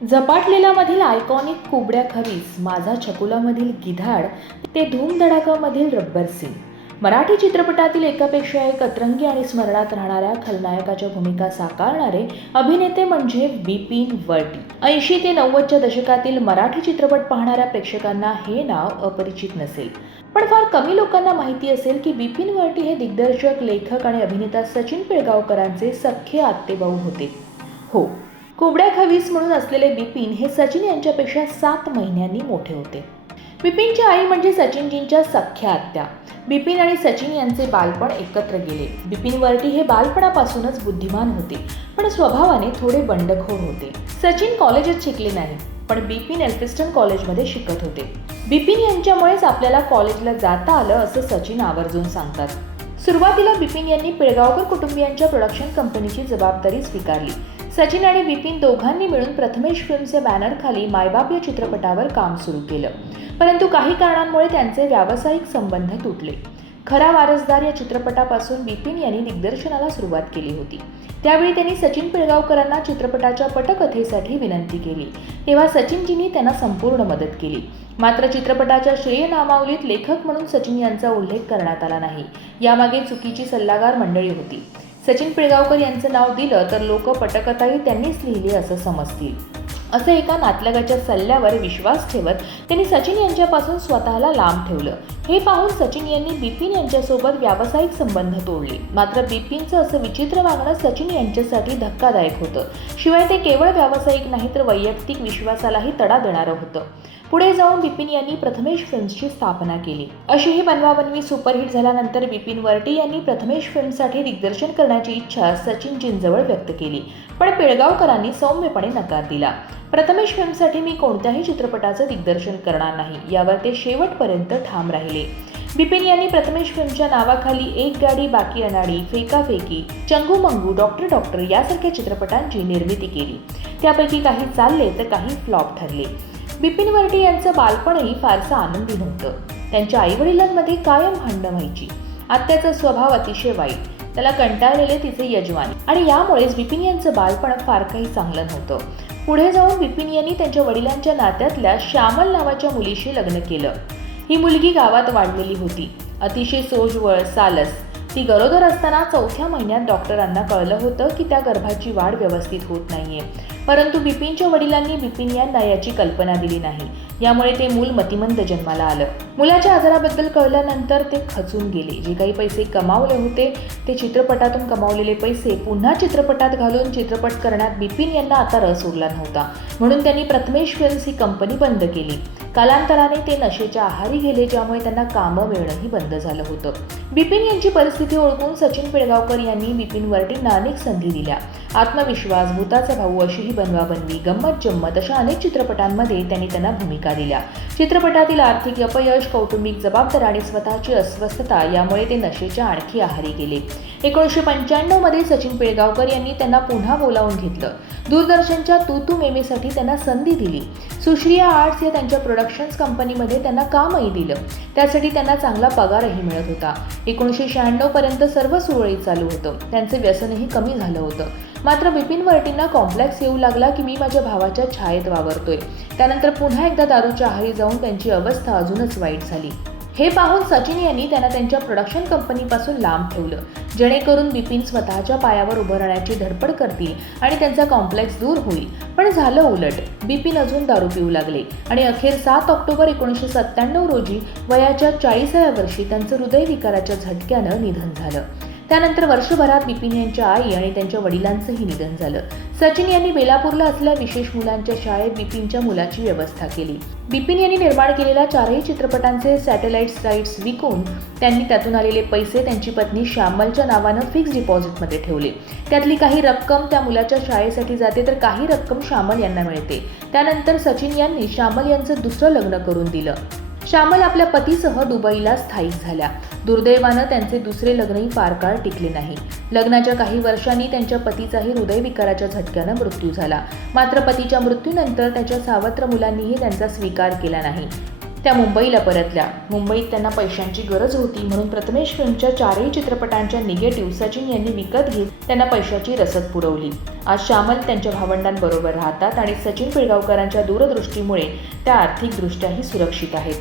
झपाटलेलामधील iconic कुबड्या खवीस माझा छकुलामधील गिधाड ते धूमधडाकामधील rubber Singh Marathi चित्रपटातील एकापेक्षा एक अतरंगी आणि स्मरणात राहणाऱ्या खलनायकाच्या भूमिका साकारणारे अभिनेते म्हणजे बिपिन वर्टी ऐंशी ते नव्वदच्या दशकातील मराठी चित्रपट पाहणाऱ्या प्रेक्षकांना हे नाव अपरिचित नसेल. पण फार कमी लोकांना माहिती असेल की बिपिन वर्टी हे दिग्दर्शक लेखक आणि अभिनेता सचिन पिळगावकरांचे सख्खे आत्तेभाऊ होते. हो कुबड्या खवीस म्हणून असलेले बिपिन हे सचिन यांच्यापेक्षा सात महिन्यांनी मोठे होते. बिपिनची आई म्हणजे सचिनजींच्या सख्या आत्या. बिपिन आणि सचिन यांचे बालपण एकत्र गेले. बिपिन वर्टी हे बालपणापासूनच बुद्धिमान होते पण स्वभावाने थोडे बंडखोर होते. सचिन कॉलेजात शिकले नाही पण बिपिन एल्फिस्टन कॉलेजमध्ये शिकत होते. बिपिन यांच्यामुळेच आपल्याला कॉलेजला जाता आलं असं सचिन आवर्जून सांगतात. सुरुवातीला बिपिन यांनी पिळगावकर कुटुंबियांच्या प्रोडक्शन कंपनीची जबाबदारी स्वीकारली. सचिन आणि बिपिन दोघांनी मिळून प्रथमेश फिल्मचे बॅनरखाली मायबाप या चित्रपटावर काम सुरू केलं. परंतु काही कारणांमुळे त्यांचे व्यावसायिक संबंध तुटले. खरा वारसदार या चित्रपटापासून बिपिन यांनी दिग्दर्शनाला सुरुवात केली होती. त्यावेळी त्यांनी सचिन पिळगावकरांना चित्रपटाच्या पटकथेसाठी विनंती केली. तेव्हा सचिनजींनी त्यांना संपूर्ण मदत केली. मात्र चित्रपटाच्या श्रेय नामावलीत लेखक म्हणून सचिन यांचा उल्लेख करण्यात आला नाही. यामागे चुकीची सल्लागार मंडळी होती. सचिन पिळगावकर यांचं नाव दिलं तर लोक पटकथाही त्यांनीच लिहिली असं समजतील. असं एका नातलगाच्या सल्ल्यावर विश्वास ठेवत त्यांनी सचिन यांच्यापासून स्वतःला लांब ठेवलं. हे पाहून सचिन यांनी बिपिन यांच्यासोबत व्यावसायिक संबंध तोडले. मात्र बिपिनचं असं विचित्र वागणं सचिन यांच्यासाठी धक्कादायक होतं. शिवाय ते केवळ व्यावसायिक नाही तर वैयक्तिक विश्वासालाही तडा देणारं होतं. पुढे जाऊन बिपिन यांनी प्रथमेश फिल्म्सची स्थापना केली. अशी ही बनवाबनवी सुपरहिट झाल्यानंतर बिपिन वर्टी यांनी प्रथमेश फिल्मसाठी दिग्दर्शन करण्याची इच्छा सचिनजींजवळ व्यक्त केली. पण पिळगावकरांनी सौम्यपणे नकार दिला. प्रथमेश फिल्मसाठी मी कोणत्याही चित्रपटाचं दिग्दर्शन करणार नाही. यावर ते शेवटपर्यंत ठाम राहिले. बिपिन यांनी प्रथमेश फिल्मच्या नावाखाली एक गाडी बाकी अनाडी फेकाफेकी. चंगू मंगू डॉक्टर डॉक्टर यासारख्या चित्रपटांची निर्मिती केली. त्यापैकी काही चालले तर काही फ्लॉप ठरले. बिपिन वर्टी यांचं बालपणही फारसं आनंदी नव्हतं. त्यांच्या आईवडिलांमध्ये कायम भांडणं व्हायची. आत्याचा स्वभाव अतिशय वाईट. त्याला कंटाळलेले तिचे यजमान. आणि यामुळेच बिपिन यांचं बालपण फार काही चांगलं नव्हतं. पुढे जाऊन बिपिन यांनी त्यांच्या वडिलांच्या नात्यातल्या श्यामल नावाच्या मुलीशी लग्न केलं. ही मुलगी गावात वाढलेली होती. अतिशय सोजवळ सालस. ती गरोदर असताना चौथ्या महिन्यात डॉक्टरांना कळलं होतं की त्या गर्भाची वाढ व्यवस्थित होत नाहीये. परंतु बिपिनच्या वडिलांनी बिपिन यांना याची कल्पना दिली नाही. यामुळे ते मूल मतिमंद जन्माला आलं. मुलाच्या आजाराबद्दल कळल्यानंतर ते खचून गेले. जे काही पैसे कमावले होते ते चित्रपटातून कमावलेले पैसे पुन्हा चित्रपटात घालून चित्रपट करण्यात बिपिन यांना आता रस उरला नव्हता. म्हणून त्यांनी प्रथमेश फिल्म्स ही कंपनी बंद केली. कालांतराने ते नशेच्या आहारी गेले ज्यामुळे त्यांना कामं मिळणंही बंद झालं होतं. बिपिन यांची परिस्थिती ओळखून सचिन पिळगावकर यांनी बिपिन वर्टींना अनेक संधी दिल्या. आत्मविश्वास भूताचा भाऊ अशी ही बनवाबनवी गंमत जम्मत अशा अनेक चित्रपटांमध्ये त्यांनी त्यांना भूमिका दिल्या. चित्रपटातील आर्थिक अपयश कौटुंबिक जबाबदार आणि स्वतःची अस्वस्थता यामुळे ते नशेच्या आणखी आहारी गेले. एकोणीसशे पंच्याण्णवमध्ये सचिन पिळगावकर यांनी त्यांना पुन्हा बोलावून घेतलं. दूरदर्शनच्या तू तू मेमेसाठी त्यांना संधी दिली. सुश्रिया आर्ट्स या त्यांच्या प्रोडक्ट प्रोडक्शन्स कंपनीमध्ये त्यांना कामही दिलं. त्यासाठी त्यांना चांगला पगारही मिळत होता. एकोणीसशे शहाण्णवपर्यंत सर्व सुरळीत चालू होतं. त्यांचं व्यसनही कमी झालं होतं. मात्र बिपिन वर्टींना कॉम्प्लेक्स येऊ लागला की मी माझ्या भावाच्या छायेत वावरतोय. त्यानंतर पुन्हा एकदा दारूच्या आहारी जाऊन त्यांची अवस्था अजूनच वाईट झाली. हे पाहून सचिन यांनी त्यांना त्यांच्या प्रोडक्शन कंपनीपासून लांब ठेवलं. जेणेकरून बिपिन स्वतःच्या पायावर उभं राहण्याची धडपड करतील आणि त्यांचा कॉम्प्लेक्स दूर होईल. पण झालं उलट. बिपिन अजून दारू पिऊ लागले. आणि अखेर सात ऑक्टोबर एकोणीसशे सत्त्याण्णव रोजी वयाच्या चाळीसाव्या वर्षी त्यांचं हृदयविकाराच्या झटक्यानं निधन झालं. त्यानंतर वर्षभरात बिपिन यांच्या आई आणि त्यांच्या वडिलांचंही निधन झालं. सचिन यांनी बेलापूरला असलेल्या विशेष मुलांच्या शाळेत बिपिनच्या मुलाची व्यवस्था केली. बिपिन यांनी निर्माण केलेल्या चारही चित्रपटांचे सॅटेलाइट राईट्स विकून त्यांनी त्यातून आलेले पैसे त्यांची पत्नी श्यामलच्या नावानं फिक्स डिपॉझिटमध्ये ठेवले. त्यातली काही रक्कम त्या मुलाच्या शाळेसाठी जाते तर काही रक्कम श्यामल यांना मिळते. त्यानंतर सचिन यांनी श्यामल यांचं दुसरं लग्न करून दिलं. श्यामल आपल्या पतीसह दुबईला स्थायिक झाल्या. दुर्दैवानं त्यांचे दुसरे लग्नही फार काळ टिकले नाही. लग्नाच्या काही वर्षांनी त्यांच्या पतीचाही हृदयविकाराच्या झटक्यानं मृत्यू झाला. मात्र पतीच्या मृत्यूनंतर त्याच्या सावत्र मुलांनीही त्यांचा स्वीकार केला नाही. त्या मुंबईला परतल्या. मुंबईत त्यांना पैशांची गरज होती म्हणून प्रथमेश फिल्मच्या चारही चित्रपटांच्या निगेटिव्ह सचिन यांनी विकत घेत त्यांना पैशाची रसद पुरवली. आज श्यामल त्यांच्या भावंडांबरोबर राहतात आणि सचिन पिळगावकरांच्या दूरदृष्टीमुळे त्या आर्थिकदृष्ट्याही सुरक्षित आहेत.